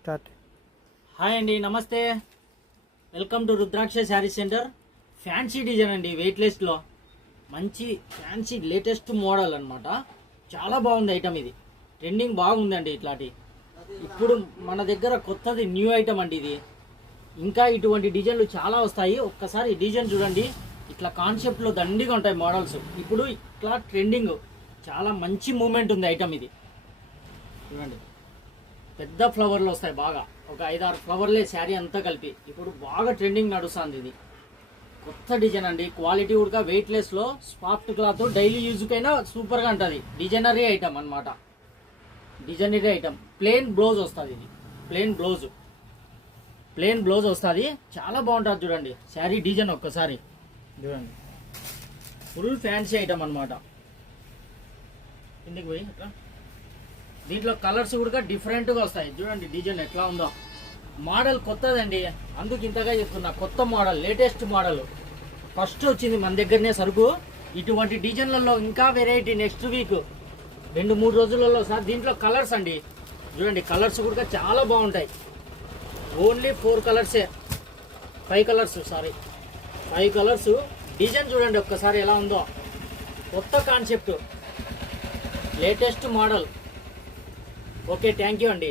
Start. Hi అండి, నమస్తే. Welcome to rudraksha sari centre. Fancy design అండి, వెయిట్లెస్లో మంచి ఫ్యాన్సీ లేటెస్ట్ మోడల్ అనమాట. చాలా బాగుంది ఐటమ్, ఇది ట్రెండింగ్ బాగుందండి. ఇట్లాంటి ఇప్పుడు మన దగ్గర కొత్తది న్యూ ఐటమ్ అండి ఇది. ఇంకా ఇటువంటి డిజైన్లు చాలా వస్తాయి. ఒక్కసారి ఈ డిజైన్ చూడండి, ఇట్లా కాన్సెప్ట్లో దండిగా ఉంటాయి మోడల్స్. ఇప్పుడు ఇట్లా ట్రెండింగ్, చాలా మంచి మూమెంట్ ఉంది ఐటమ్ ఇది. చూడండి, పెద్ద ఫ్లవర్లు వస్తాయి బాగా, ఒక 5-6 ఫ్లవర్లే శారీ అంతా కలిపి. ఇప్పుడు బాగా ట్రెండింగ్ నడుస్తుంది ఇది. కొత్త డిజైన్ అండి, క్వాలిటీ కూడా వెయిట్లెస్లో సాఫ్ట్ క్లాత్, డైలీ యూజ్కైనా సూపర్గా ఉంటుంది. డిజైనరీ ఐటమ్ అనమాట, డిజైనరీ ఐటమ్. ప్లెయిన్ బ్లౌజ్ వస్తుంది, ఇది ప్లెయిన్ బ్లౌజ్ వస్తుంది. చాలా బాగుంటుంది చూడండి శారీ డిజైన్. ఒక్కసారి చూడండి, ఫుల్ ఫ్యాన్సీ ఐటమ్ అనమాట. కిందికి పోయి అట్లా దీంట్లో కలర్స్ కూడా డిఫరెంట్గా వస్తాయి. చూడండి డిజైన్ ఎట్లా ఉందో. మోడల్ కొత్తదండి, అందుకు ఇంతగా చెప్తున్నా. కొత్త మోడల్, లేటెస్ట్ మోడల్, ఫస్ట్ వచ్చింది మన దగ్గరనే సరుకు. ఇటువంటి డిజైన్లలో ఇంకా వెరైటీ నెక్స్ట్ వీక్ 2-3 రోజులలో సార్. దీంట్లో కలర్స్ అండి, చూడండి కలర్స్ కూడా చాలా బాగుంటాయి. ఓన్లీ 4 కలర్సే, 5 కలర్స్, సారీ 5 కలర్స్. డిజైన్ చూడండి ఒక్కసారి ఎలా ఉందో. కొత్త concept, latest model. Okay, thank you అండి.